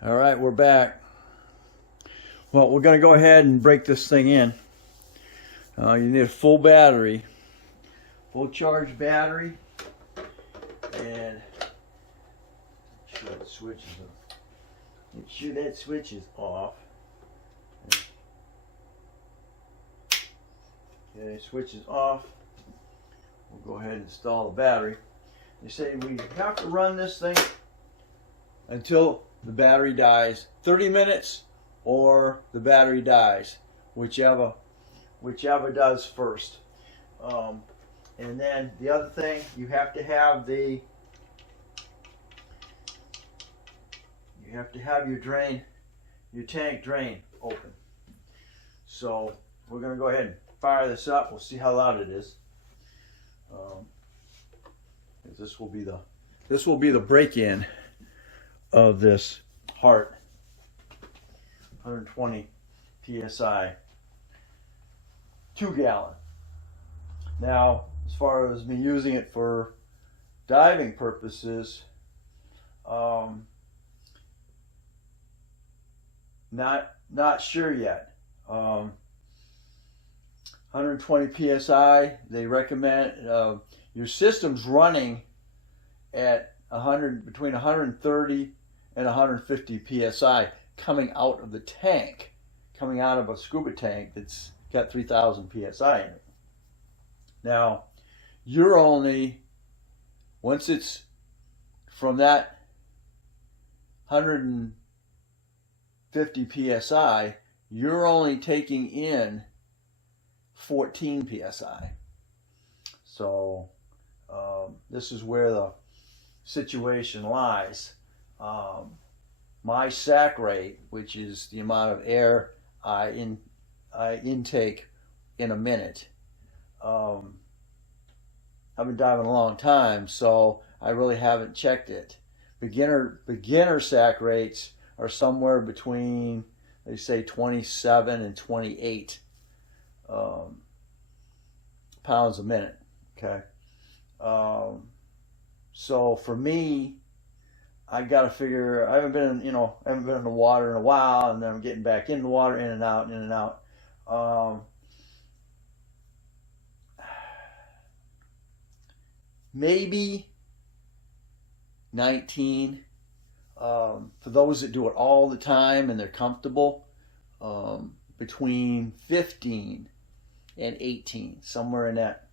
All right, we're back. Well, we're going to go ahead and break this thing in. You need a full battery, full charged battery, and make sure that switch is up. Make sure that switch is off. Okay, switch is off. We'll go ahead and install the battery. They say we have to run this thing until the battery dies, 30 minutes or the battery dies, whichever does first. And then the other thing, you have to have your tank drain open. So we're going to go ahead and fire this up. We'll see how loud it is. This will be the break-in of this Hart 120 psi 2-gallon. Now, as far as me using it for diving purposes, not sure yet. 120 psi. They recommend your system's running at between 130 and 150 psi coming out of the tank, coming out of a scuba tank that's got 3,000 psi in it. Now, you're only, once it's from that 150 psi, you're only taking in 14 psi. So this is where the situation lies. My sac rate, which is the amount of air I intake in a minute. I've been diving a long time, so I really haven't checked it. Beginner sac rates are somewhere between, they say, 27 and 28 pounds a minute. Okay. So for me, I got to figure. I haven't been in the water in a while, and then I'm getting back in the water, in and out, in and out. Maybe 19. For those that do it all the time and they're comfortable, between 15 and 18, somewhere in that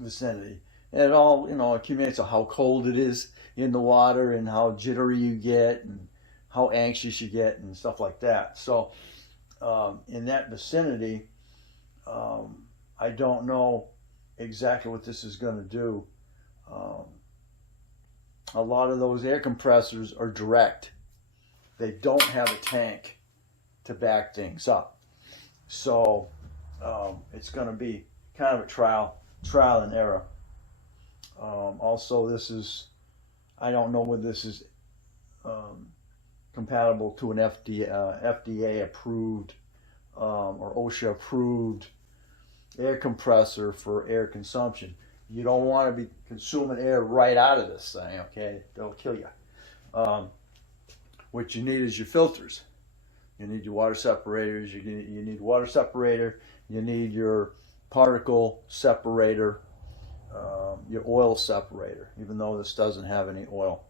vicinity. And it all, accumulates on how cold it is in the water and how jittery you get and how anxious you get and stuff like that. So in that vicinity, I don't know exactly what this is going to do. A lot of those air compressors are direct. They don't have a tank to back things up. So it's going to be kind of a trial and error. Also, I don't know whether this is compatible to an FDA approved or OSHA approved air compressor for air consumption. You don't want to be consuming air right out of this thing, okay? They'll kill you. What you need is your filters. You need your water separators. You need water separator. You need your particle separator. Your oil separator, even though this doesn't have any oil.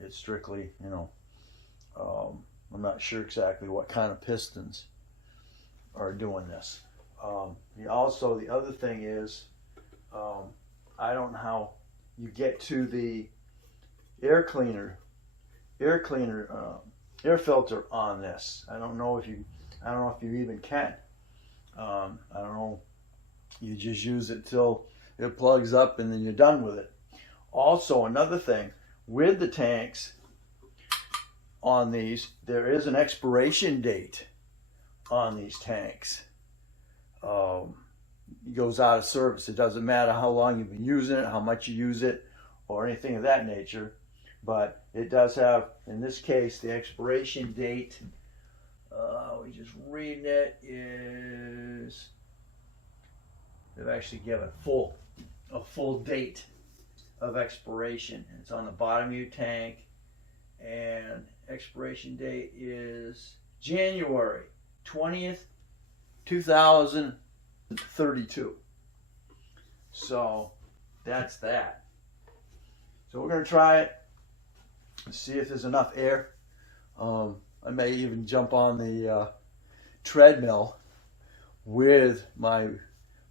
It's strictly, I'm not sure exactly what kind of pistons are doing this. Also, the other thing is, I don't know how you get to the air filter on this. I don't know if you even can. I don't know. You just use it till it plugs up and then you're done with it. Also, another thing, with the tanks on these, there is an expiration date on these tanks. It goes out of service. It doesn't matter how long you've been using it, how much you use it, or anything of that nature. But it does have, in this case, the expiration date. We just reading it is, they've actually given a full date of expiration. It's on the bottom of your tank, and expiration date is January 20th, 2032. So that's that. So we're going to try it and see if there's enough air. I may even jump on the treadmill with my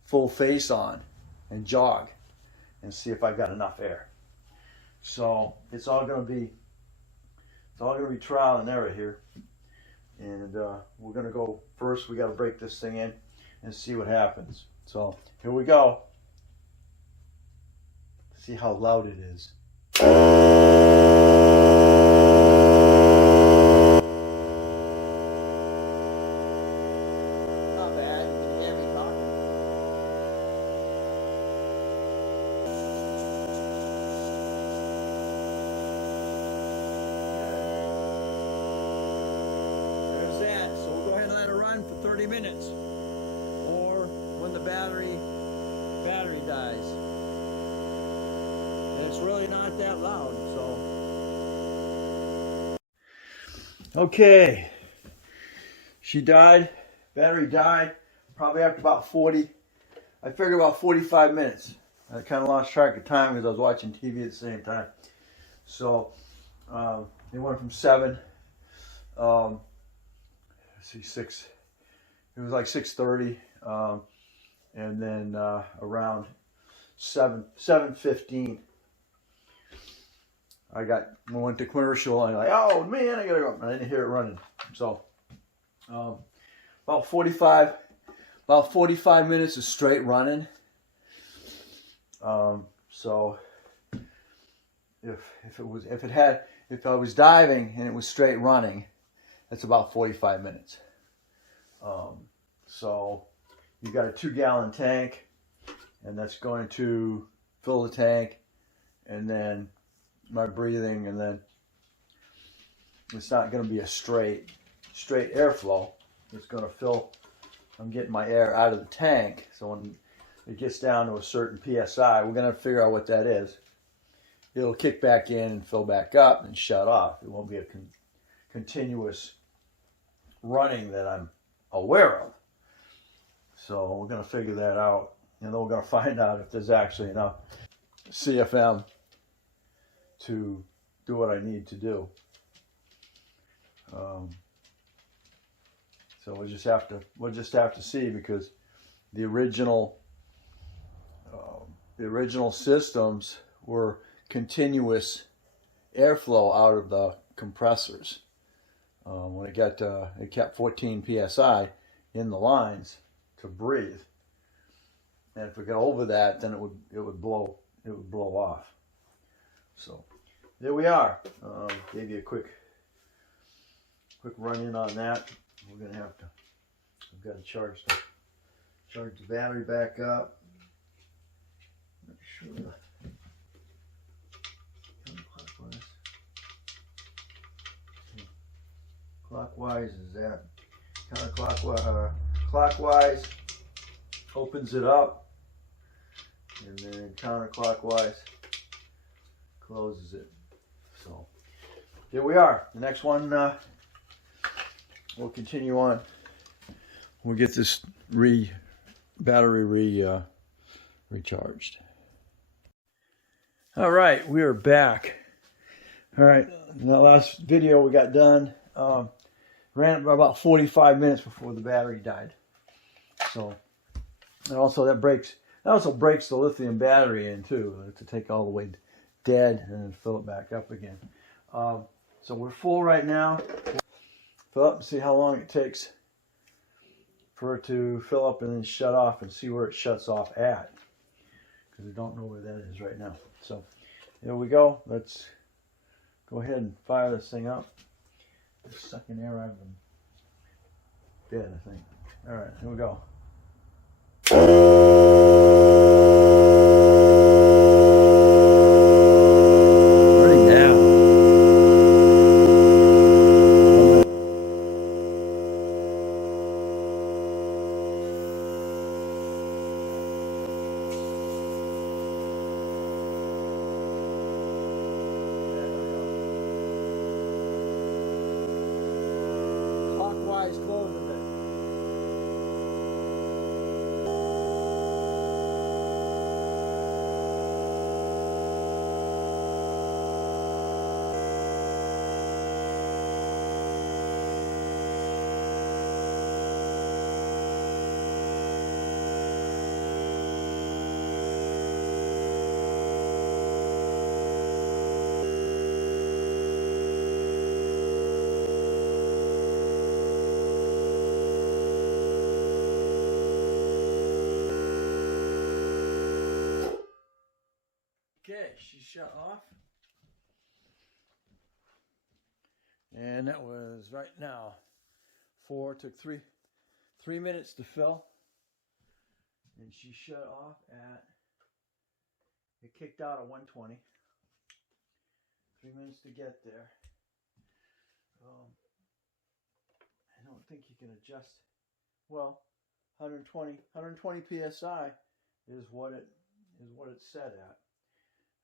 full face on and jog and see if I've got enough air. So it's all going to be trial and error here. And we're going to go first. We got to break this thing in and see what happens. So here we go. See how loud it is. Not bad. You can hear me talking. There's that. So we'll go ahead and let it run for 30 minutes. Or when the battery dies. And it's really not that loud, so. Okay. She died. Battery died. Probably after about 40. I figured about 45 minutes. I kind of lost track of time because I was watching TV at the same time. So, they went from 7. Let's see, 6. It was like 6:30. And then around 7:15, I went to commercial and I'm like, oh man, I gotta go. And I didn't hear it running. So about 45 minutes of straight running. So if I was diving and it was straight running, that's about 45 minutes. So you got a 2-gallon tank, and that's going to fill the tank, and then my breathing, and then it's not going to be a straight airflow. It's going to fill. I'm getting my air out of the tank, so when it gets down to a certain PSI, we're going to figure out what that is. It'll kick back in and fill back up and shut off. It won't be a continuous running that I'm aware of. So we're going to figure that out, and then we're going to find out if there's actually enough CFM to do what I need to do. So we'll just have to see, because the original systems were continuous airflow out of the compressors. When it kept 14 psi in the lines to breathe, and if we got over that, then it would blow off. So there we are. Gave you a quick run in on that. We're gonna have to. I've got to charge the battery back up. Not sure. Clockwise is that. Clockwise opens it up, and then counterclockwise closes it. So here we are. The next one, we'll continue on. We'll get this battery recharged. All right, we are back. All right, in the last video we got done. Ran about 45 minutes before the battery died. So, and also that also breaks the lithium battery in too, to take all the way dead and then fill it back up again. So we're full right now. Fill up and see how long it takes for it to fill up and then shut off, and see where it shuts off at, because we don't know where that is right now. So here we go. Let's go ahead and fire this thing up. It's sucking air out of them. Dead, I think. All right, here we go. Burning down. eyes closed a bit. Okay, she shut off. And that was right now. Took three minutes to fill. And she shut off at, it kicked out at 120. 3 minutes to get there. I don't think you can adjust. Well, 120 psi is what it's set at.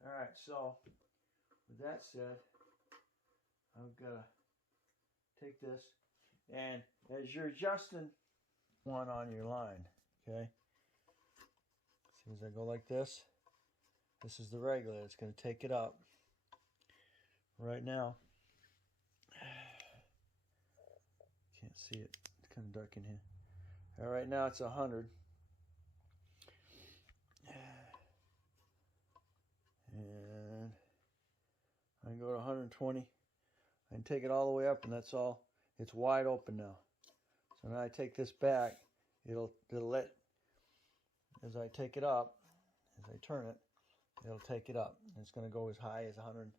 All right, so with that said, I've got to take this, and as you're adjusting one on your line, okay, see as I go like this, this is the regulator. It's going to take it up. Right now, can't see it. It's kind of dark in here. All right, now it's 100. And I can go to 120. I can take it all the way up, and that's all. It's wide open now. So now I take this back. It'll let, as I take it up, as I turn it, it'll take it up. And it's going to go as high as 120.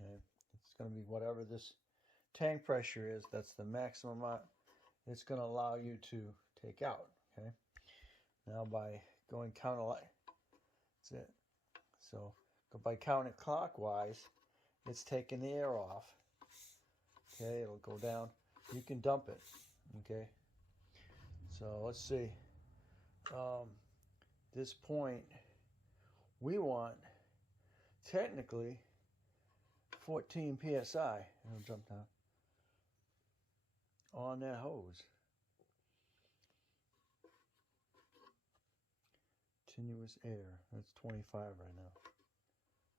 Okay, it's going to be whatever this tank pressure is. That's the maximum amount it's going to allow you to take out. Okay. Now by going counter, that's it. So by counterclockwise, it's taking the air off. Okay, it'll go down. You can dump it. Okay. So let's see. This point, we want technically 14 psi. It'll jump down on that hose. Continuous air. That's 25 right now.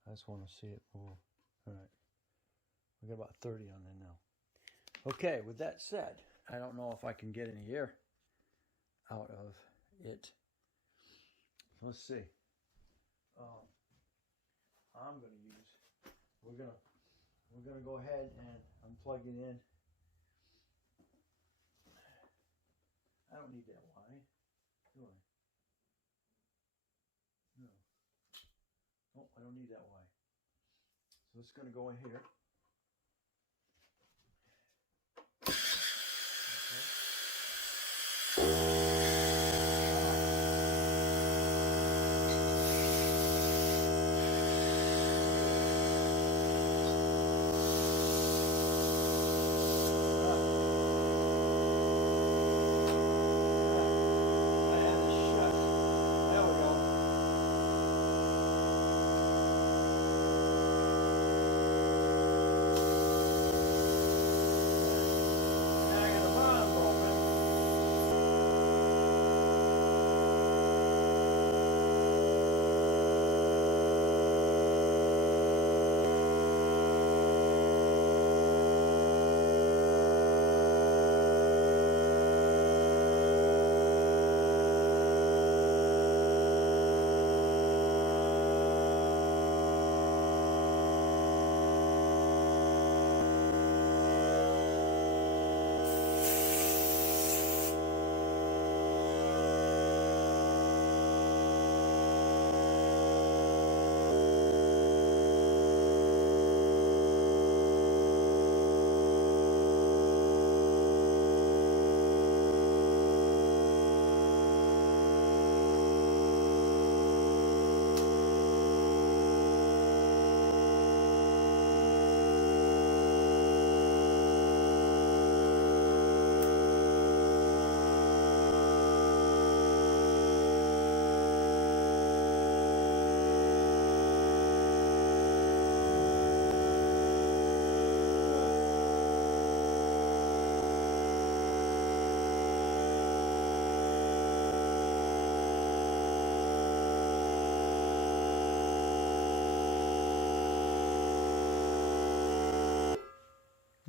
I just want to see it move. All right. We got about 30 on there now. Okay, with that said, I don't know if I can get any air out of it. Let's see. I'm going to use, we're going to go ahead and unplug it in. I don't need that wide, do I? No. Oh, I don't need that wide. So it's going to go in here.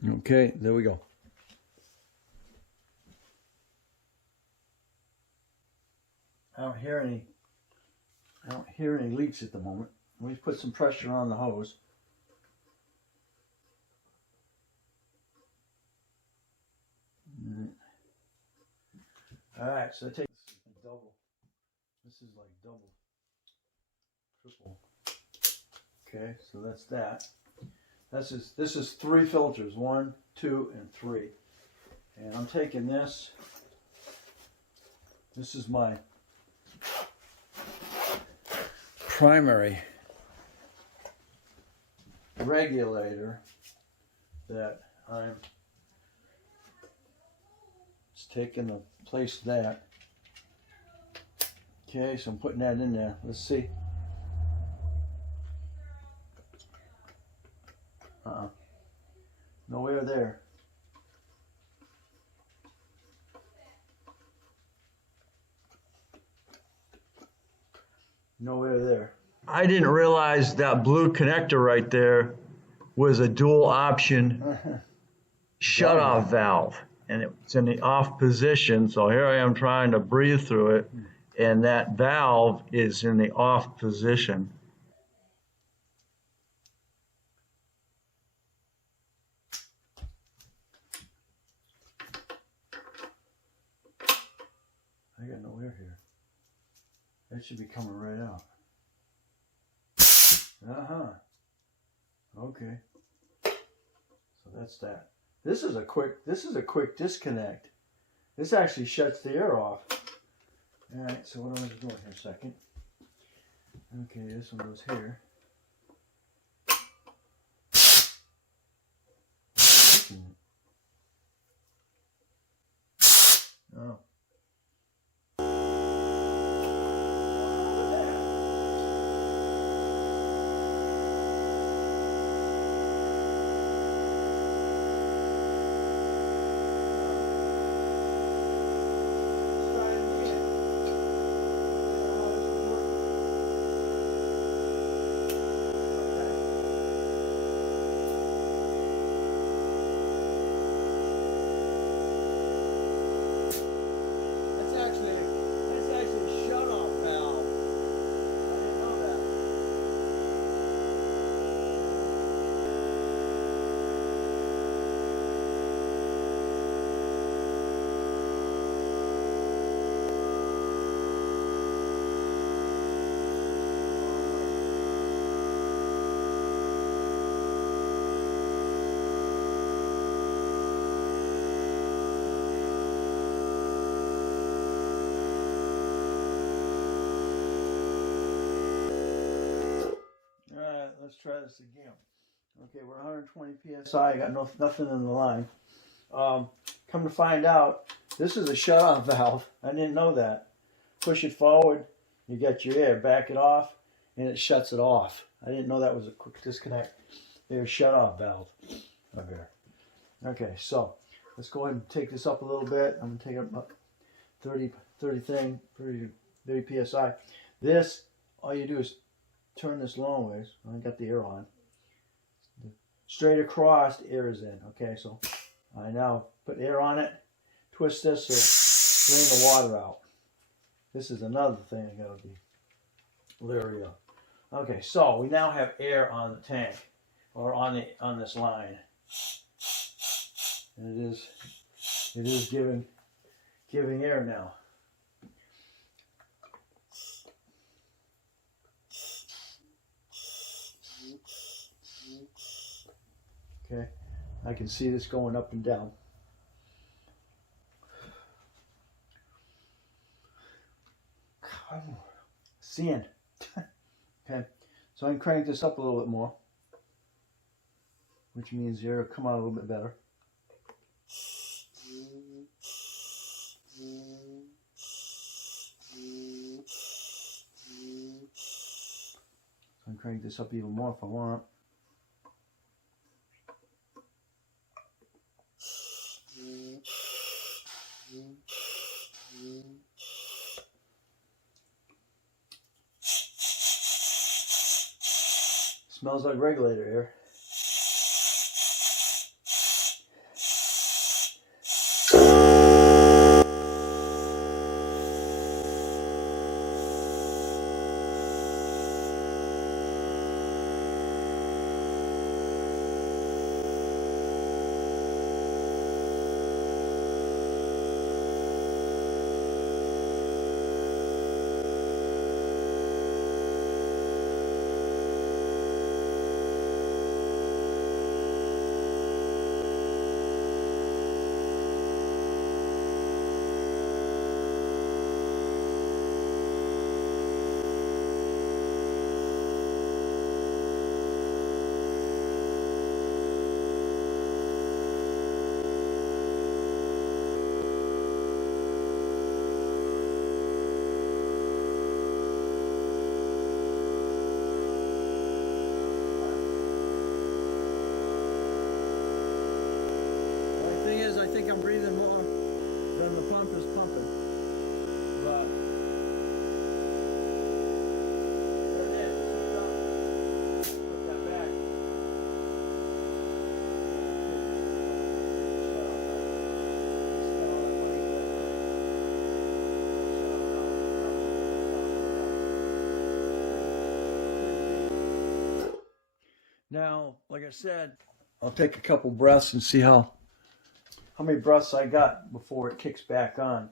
Okay, there we go. I don't hear any leaks at the moment. Let me put some pressure on the hose. All right, so I take double. This is like double, triple. Okay, so that's that. This is 3 filters, 1, 2, and 3. And I'm taking this. This is my primary regulator that I'm just taking the place of that. Okay, so I'm putting that in there. Let's see. No air there. No air there. I didn't realize that blue connector right there was a dual option shut-off valve, and it's in the off position. So here I am trying to breathe through it, and that valve is in the off position. I got no air here. That should be coming right out. Okay. So that's that. This is a quick disconnect. This actually shuts the air off. All right. So what am I doing here? A second. Okay, this one goes here. Oh. Let's try this again. Okay, we're 120 psi. I got nothing in the line. Come to find out, this is a shut-off valve. I didn't know that. Push it forward, you get your air. Back it off, and it shuts it off. I didn't know that was a quick disconnect. There's shut-off valve over here. Okay, so let's go ahead and take this up a little bit. I'm going to take up 30 psi. This, all you do is turn this long ways. I got the air on. Straight across, the air is in. Okay, so I now put air on it, twist this so drain the water out. This is another thing I gotta be leery of. Okay, so we now have air on the tank, or on this line, and it is giving air now. Okay, I can see this going up and down. Sand. Okay, so I can crank this up a little bit more, which means the air will come out a little bit better. So I can crank this up even more if I want. Smells like regulator air. think I'm breathing more than the pump is pumping. But there it is. Put that back. Now, like I said, I'll take a couple breaths and see how many breaths I got before it kicks back on.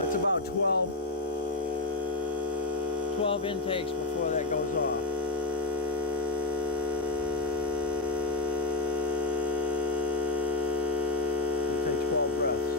That's about 12 intakes before that goes off. Take 12 breaths.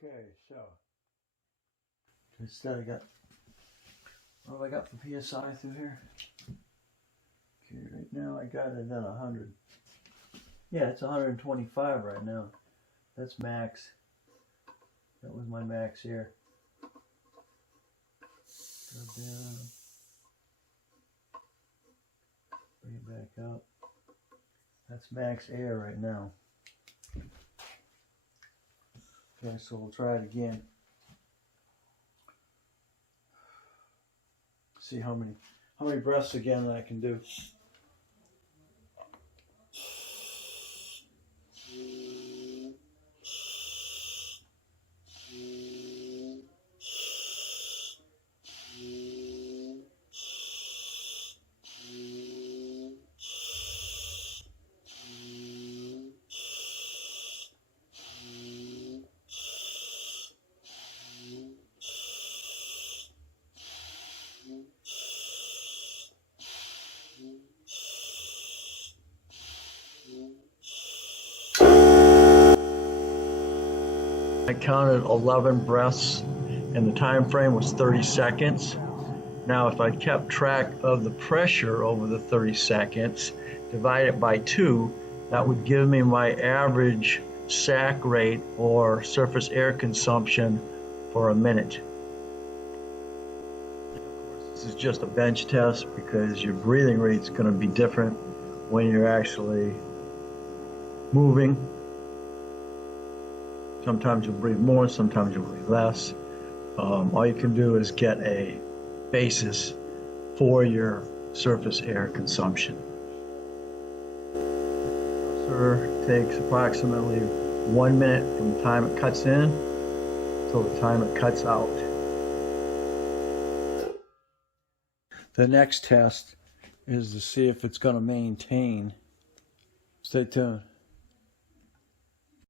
Okay, so instead I got, what have I got for PSI through here? Okay, right now I got it at 100. Yeah, it's 125 right now. That's max. That was my max here. Go down. Bring it back up. That's max air right now. Okay, so we'll try it again. See how many breaths again that I can do. I counted 11 breaths and the time frame was 30 seconds. Now if I kept track of the pressure over the 30 seconds, divide it by 2, that would give me my average sac rate or surface air consumption for a minute. This is just a bench test because your breathing rate is going to be different when you're actually moving. Sometimes you'll breathe more, sometimes you'll breathe less. All you can do is get a basis for your surface air consumption. Compressor takes approximately 1 minute from the time it cuts in till the time it cuts out. The next test is to see if it's going to maintain. Stay tuned.